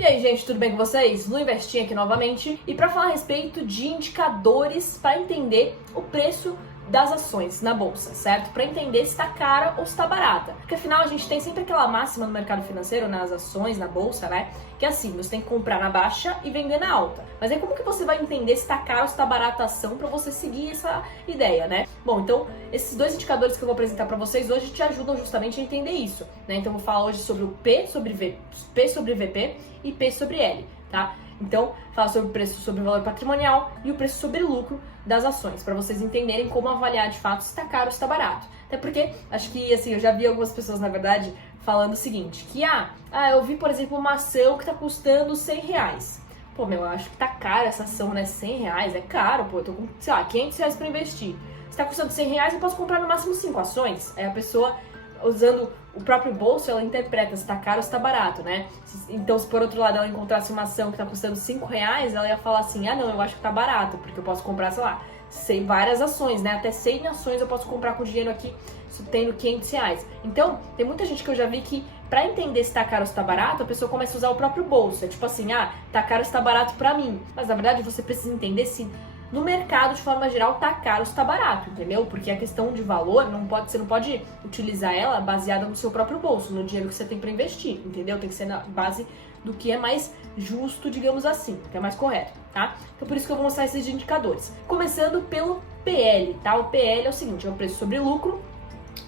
E aí, gente, tudo bem com vocês? Lu Investing aqui novamente e para falar a respeito de indicadores para entender o preço das ações na bolsa, certo? Para entender se está cara ou se está barata. Porque afinal a gente tem sempre aquela máxima no mercado financeiro, nas ações, na bolsa, né? Que é assim, você tem que comprar na baixa e vender na alta. Mas aí como que você vai entender se está cara ou se está barata a ação para você seguir essa ideia, né? Bom, então esses dois indicadores que eu vou apresentar para vocês hoje te ajudam justamente a entender isso, né? Então eu vou falar hoje sobre o P sobre VP e P sobre L, tá? Então, fala sobre o preço sobre o valor patrimonial e o preço sobre lucro das ações, para vocês entenderem como avaliar de fato se está caro ou se está barato. Até porque, acho que, assim, eu já vi algumas pessoas, na verdade, falando o seguinte, que, eu vi, por exemplo, uma ação que está custando R$100. Pô, eu acho que tá cara essa ação, né? R$100 é caro, pô, eu tô com, sei lá, R$500 para investir. Se tá custando R$100, eu posso comprar no máximo 5 ações. Aí a pessoa, usando o próprio bolso, ela interpreta se tá caro ou se tá barato, né? Então, se por outro lado ela encontrasse uma ação que tá custando R$5, ela ia falar assim, não, eu acho que tá barato, porque eu posso comprar, sei lá, várias ações, né? Até 100 ações eu posso comprar com dinheiro aqui, tendo R$500. Então, tem muita gente que eu já vi que, pra entender se tá caro ou se tá barato, a pessoa começa a usar o próprio bolso. É tipo assim, tá caro ou se tá barato pra mim. Mas, na verdade, você precisa entender se no mercado, de forma geral, tá caro ou está barato, entendeu? Porque a questão de valor, você não pode utilizar ela baseada no seu próprio bolso, no dinheiro que você tem para investir, entendeu? Tem que ser na base do que é mais justo, digamos assim, que é mais correto, tá? Então por isso que eu vou mostrar esses indicadores. Começando pelo PL, tá? O PL é o seguinte, é o preço sobre lucro.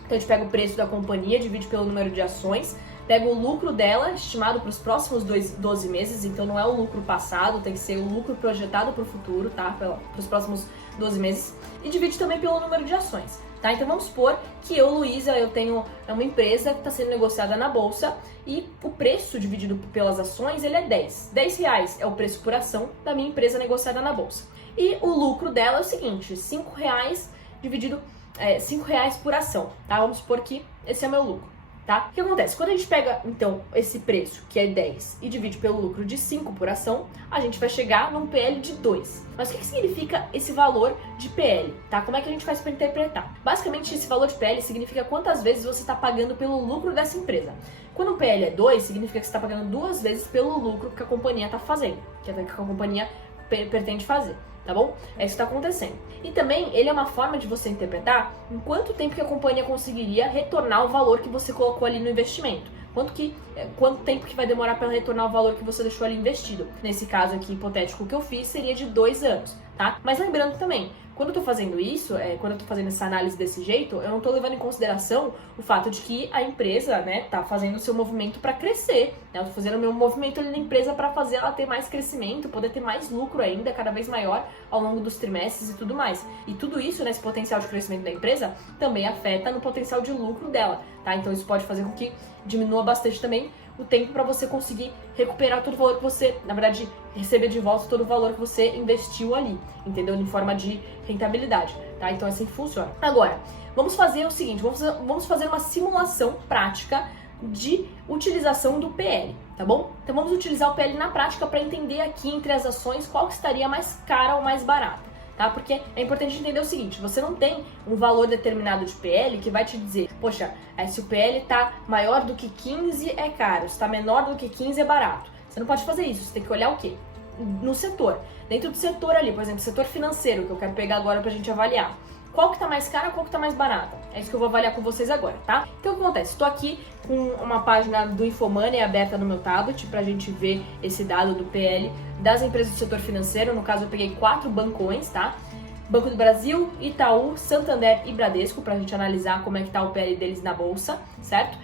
Então a gente pega o preço da companhia, divide pelo número de ações, pega o lucro dela, estimado para os próximos 12 meses, então não é o lucro passado, tem que ser o lucro projetado para o futuro, tá? Para os próximos 12 meses. E divide também pelo número de ações, tá? Então vamos supor que eu, Luísa, eu tenho uma empresa que está sendo negociada na bolsa e o preço dividido pelas ações, ele é 10. R$10 é o preço por ação da minha empresa negociada na bolsa. E o lucro dela é o seguinte, R$5 dividido, R$5 por ação, tá? Vamos supor que esse é o meu lucro. Tá? O que acontece? Quando a gente pega, então, esse preço, que é 10, e divide pelo lucro de 5 por ação, a gente vai chegar num PL de 2. Mas o que significa esse valor de PL? Tá? Como é que a gente faz para interpretar? Basicamente, esse valor de PL significa quantas vezes você está pagando pelo lucro dessa empresa. Quando o PL é 2, significa que você está pagando 2 vezes pelo lucro que a companhia está fazendo, que a companhia pretende fazer. Tá bom? É isso que está acontecendo. E também, ele é uma forma de você interpretar em quanto tempo que a companhia conseguiria retornar o valor que você colocou ali no investimento. Quanto tempo que vai demorar para retornar o valor que você deixou ali investido. Nesse caso aqui, hipotético, que eu fiz, seria de 2 anos, tá? Mas lembrando também, quando eu tô fazendo isso, quando eu tô fazendo essa análise desse jeito, eu não tô levando em consideração o fato de que a empresa, né, tá fazendo o seu movimento para crescer, né? Eu tô fazendo o meu movimento ali na empresa para fazer ela ter mais crescimento, poder ter mais lucro ainda, cada vez maior ao longo dos trimestres e tudo mais. E tudo isso, né, esse potencial de crescimento da empresa, também afeta no potencial de lucro dela, tá? Então isso pode fazer com que diminua bastante também o tempo para você conseguir recuperar todo o valor que você, na verdade, receber de volta todo o valor que você investiu ali, entendeu? Em forma de rentabilidade, tá? Então assim funciona. Agora, vamos fazer o seguinte, vamos fazer uma simulação prática de utilização do PL, tá bom? Então vamos utilizar o PL na prática para entender aqui entre as ações qual que estaria mais cara ou mais barata. Tá? Porque é importante entender o seguinte, você não tem um valor determinado de PL que vai te dizer, poxa, se o PL tá maior do que 15 é caro, se tá menor do que 15 é barato. Você não pode fazer isso, você tem que olhar o quê? No setor. Dentro do setor ali, por exemplo, setor financeiro, que eu quero pegar agora pra gente avaliar. Qual que tá mais cara, qual que tá mais barata? É isso que eu vou avaliar com vocês agora, tá? Então o que acontece? Estou aqui com uma página do Infomoney aberta no meu tablet pra gente ver esse dado do PL das empresas do setor financeiro. No caso eu peguei 4 bancões, tá? Banco do Brasil, Itaú, Santander e Bradesco pra gente analisar como é que tá o PL deles na bolsa, certo?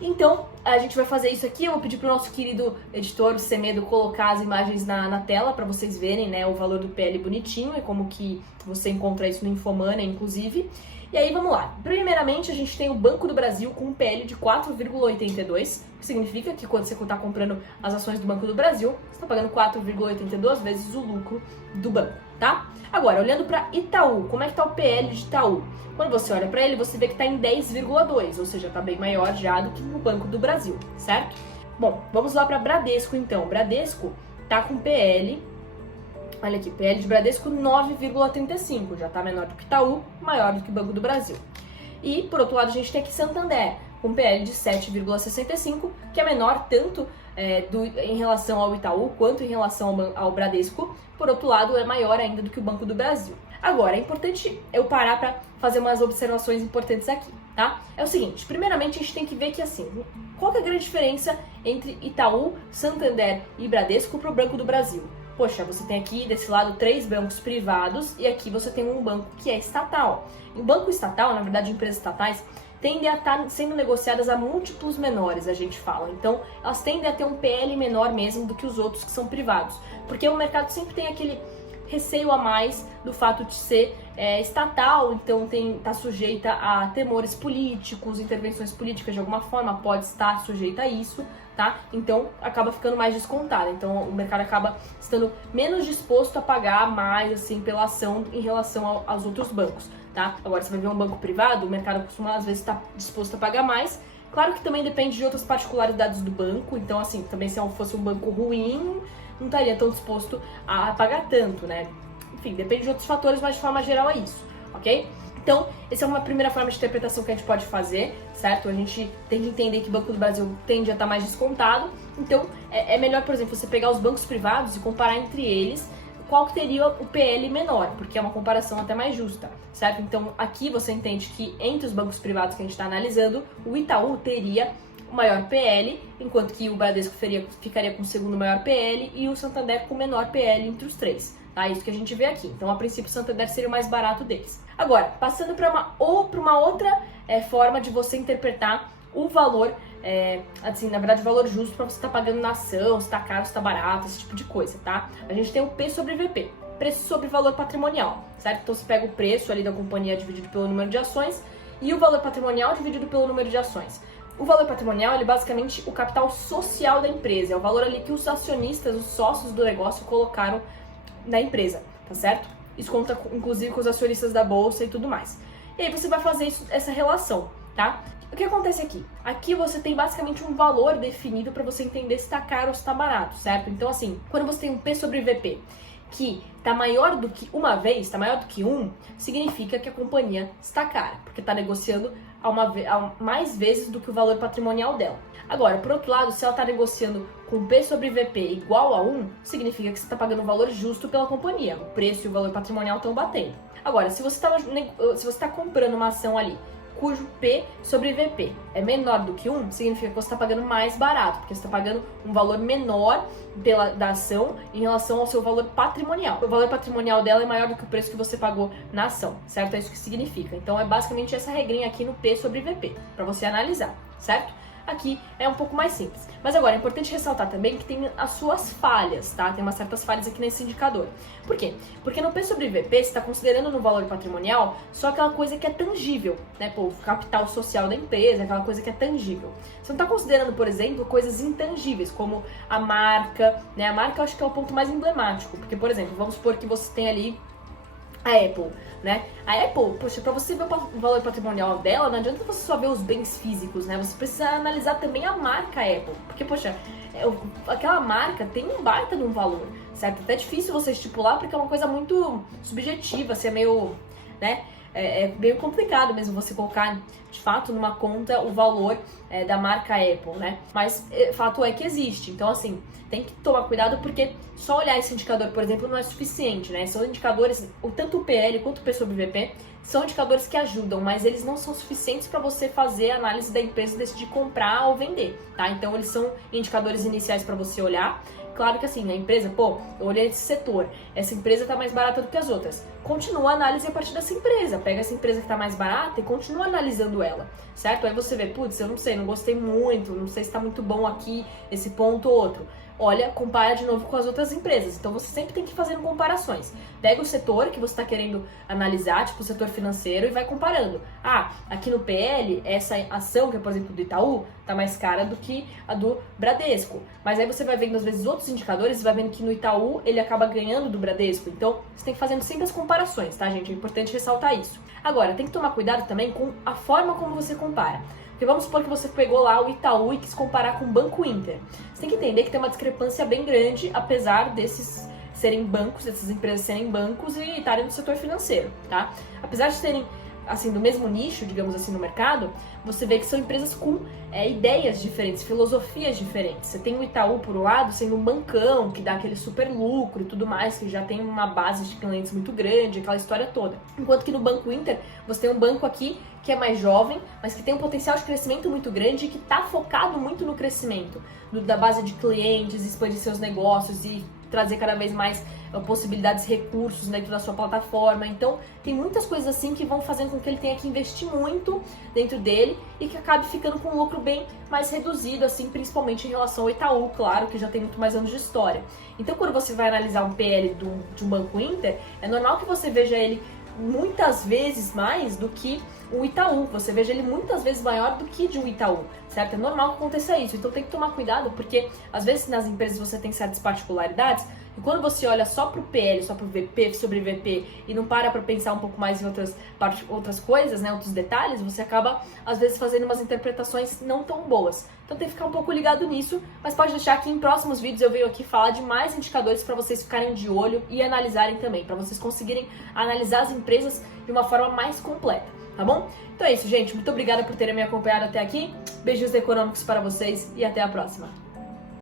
Então, a gente vai fazer isso aqui, eu vou pedir pro nosso querido editor, o Semedo, colocar as imagens na tela para vocês verem, né, o valor do PL bonitinho e como que você encontra isso no Infomoney, inclusive. E aí, vamos lá. Primeiramente, a gente tem o Banco do Brasil com um PL de 4,82, que significa que quando você está comprando as ações do Banco do Brasil, você está pagando 4,82 vezes o lucro do banco, tá? Agora, olhando para Itaú, como é que tá o PL de Itaú? Quando você olha para ele, você vê que está em 10,2, ou seja, está bem maior já do que no Banco do Brasil, certo? Bom, vamos lá para Bradesco então. Bradesco tá com PL, olha aqui, PL de Bradesco 9,35, já está menor do que Itaú, maior do que Banco do Brasil. E, por outro lado, a gente tem aqui Santander, com um PL de 7,65, que é menor tanto em relação ao Itaú quanto em relação ao Bradesco. Por outro lado, é maior ainda do que o Banco do Brasil. Agora, é importante eu parar para fazer umas observações importantes aqui, tá? É o seguinte, primeiramente a gente tem que ver que assim, qual que é a grande diferença entre Itaú, Santander e Bradesco para o Banco do Brasil? Poxa, você tem aqui desse lado 3 bancos privados e aqui você tem um banco que é estatal. E o banco estatal, na verdade empresas estatais, tendem a estar sendo negociadas a múltiplos menores, a gente fala. Então, elas tendem a ter um PL menor mesmo do que os outros que são privados. Porque o mercado sempre tem aquele receio a mais do fato de ser estatal, então está sujeita a temores políticos, intervenções políticas de alguma forma, pode estar sujeita a isso, tá? Então acaba ficando mais descontada, então o mercado acaba estando menos disposto a pagar mais assim pela ação em relação aos outros bancos, tá? Agora você vai ver um banco privado, o mercado costuma às vezes estar disposto a pagar mais. Claro que também depende de outras particularidades do banco, então assim, também se fosse um banco ruim, não estaria tão disposto a pagar tanto, né? Enfim, depende de outros fatores, mas de forma geral é isso, ok? Então, essa é uma primeira forma de interpretação que a gente pode fazer, certo? A gente tem que entender que o Banco do Brasil tende a estar mais descontado, então é melhor, por exemplo, você pegar os bancos privados e comparar entre eles qual que teria o PL menor, porque é uma comparação até mais justa, certo? Então, aqui você entende que entre os bancos privados que a gente está analisando, o Itaú teria o maior PL, enquanto que o Bradesco ficaria com o segundo maior PL e o Santander com o menor PL entre os três. Tá? Isso que a gente vê aqui. Então, a princípio, o Santander seria o mais barato deles. Agora, passando para uma outra forma de você interpretar o valor, assim, na verdade, o valor justo para você estar pagando na ação, se está caro, se está barato, esse tipo de coisa, tá? A gente tem o P sobre VP, preço sobre valor patrimonial, certo? Então, você pega o preço ali da companhia dividido pelo número de ações e o valor patrimonial dividido pelo número de ações. O valor patrimonial, ele é basicamente o capital social da empresa, é o valor ali que os acionistas, os sócios do negócio colocaram na empresa, tá certo? Isso conta inclusive com os acionistas da bolsa e tudo mais. E aí você vai fazer essa relação, tá? O que acontece aqui? Aqui você tem basicamente um valor definido para você entender se está caro ou se está barato, certo? Então assim, quando você tem um P sobre VP que está maior do que uma vez, está maior do que 1, significa que a companhia está cara, porque está negociando mais vezes do que o valor patrimonial dela. Agora, por outro lado, se ela está negociando com P sobre VP igual a 1, significa que você está pagando o valor justo pela companhia. O preço e o valor patrimonial estão batendo. Agora, se você está comprando uma ação ali cujo P sobre VP é menor do que 1, significa que você está pagando mais barato, porque você está pagando um valor menor da ação em relação ao seu valor patrimonial. O valor patrimonial dela é maior do que o preço que você pagou na ação, certo? É isso que significa. Então é basicamente essa regrinha aqui no P sobre VP, para você analisar, certo? Aqui é um pouco mais simples. Mas agora, é importante ressaltar também que tem as suas falhas, tá? Tem umas certas falhas aqui nesse indicador. Por quê? Porque no P sobre VP, você está considerando no valor patrimonial só aquela coisa que é tangível, né? Pô, o capital social da empresa, aquela coisa que é tangível. Você não está considerando, por exemplo, coisas intangíveis, como a marca, né? A marca eu acho que é o ponto mais emblemático. Porque, por exemplo, vamos supor que você tem ali a Apple, né? A Apple, poxa, para você ver o valor patrimonial dela, não adianta você só ver os bens físicos, né? Você precisa analisar também a marca Apple, porque, poxa, aquela marca tem um baita de um valor, certo? Até difícil você estipular porque é uma coisa muito subjetiva, assim, é meio, né? É meio complicado mesmo você colocar, de fato, numa conta o valor da marca Apple, né? Mas fato é que existe. Então, assim, tem que tomar cuidado porque só olhar esse indicador, por exemplo, não é suficiente, né? São indicadores, tanto o PL quanto o P sobre VP, são indicadores que ajudam, mas eles não são suficientes para você fazer a análise da empresa e decidir comprar ou vender, tá? Então, eles são indicadores iniciais para você olhar. Claro que assim, a empresa, pô, eu olhei esse setor, essa empresa tá mais barata do que as outras. Continua a análise a partir dessa empresa. Pega essa empresa que tá mais barata e continua analisando ela, certo? Aí você vê, putz, eu não sei, não gostei muito, não sei se tá muito bom aqui, esse ponto ou outro. Olha, compara de novo com as outras empresas. Então você sempre tem que ir fazendo comparações. Pega o setor que você está querendo analisar, tipo o setor financeiro, e vai comparando. Ah, aqui no PL, essa ação, que é por exemplo do Itaú, tá mais cara do que a do Bradesco. Mas aí você vai vendo às vezes outros indicadores e vai vendo que no Itaú ele acaba ganhando do Bradesco. Então você tem que ir fazendo sempre as comparações, tá, gente? É importante ressaltar isso. Agora, tem que tomar cuidado também com a forma como você compara. Porque vamos supor que você pegou lá o Itaú e quis comparar com o Banco Inter. Você tem que entender que tem uma discrepância bem grande, apesar desses serem bancos, dessas empresas serem bancos e estarem no setor financeiro, tá? Apesar de terem assim, do mesmo nicho, digamos assim, no mercado, você vê que são empresas com ideias diferentes, filosofias diferentes. Você tem o Itaú, por um lado, sendo um bancão, que dá aquele super lucro e tudo mais, que já tem uma base de clientes muito grande, aquela história toda. Enquanto que no Banco Inter, você tem um banco aqui que é mais jovem, mas que tem um potencial de crescimento muito grande e que está focado muito no crescimento da base de clientes, expandir seus negócios e trazer cada vez mais possibilidades, recursos dentro da sua plataforma. Então, tem muitas coisas assim que vão fazendo com que ele tenha que investir muito dentro dele e que acabe ficando com um lucro bem mais reduzido, assim, principalmente em relação ao Itaú, claro, que já tem muito mais anos de história. Então, quando você vai analisar um PL de um Banco Inter, é normal que você veja ele muitas vezes mais do que o Itaú, você veja ele muitas vezes maior do que de um Itaú, certo? É normal que aconteça isso, então tem que tomar cuidado, porque às vezes nas empresas você tem certas particularidades, e quando você olha só pro PL, só pro VP, sobre VP, e não para pensar um pouco mais em outras coisas, né, outros detalhes, você acaba às vezes fazendo umas interpretações não tão boas. Então tem que ficar um pouco ligado nisso, mas pode deixar que em próximos vídeos eu venho aqui falar de mais indicadores para vocês ficarem de olho e analisarem também, para vocês conseguirem analisar as empresas de uma forma mais completa, tá bom? Então é isso, gente. Muito obrigada por terem me acompanhado até aqui. Beijos econômicos para vocês e até a próxima.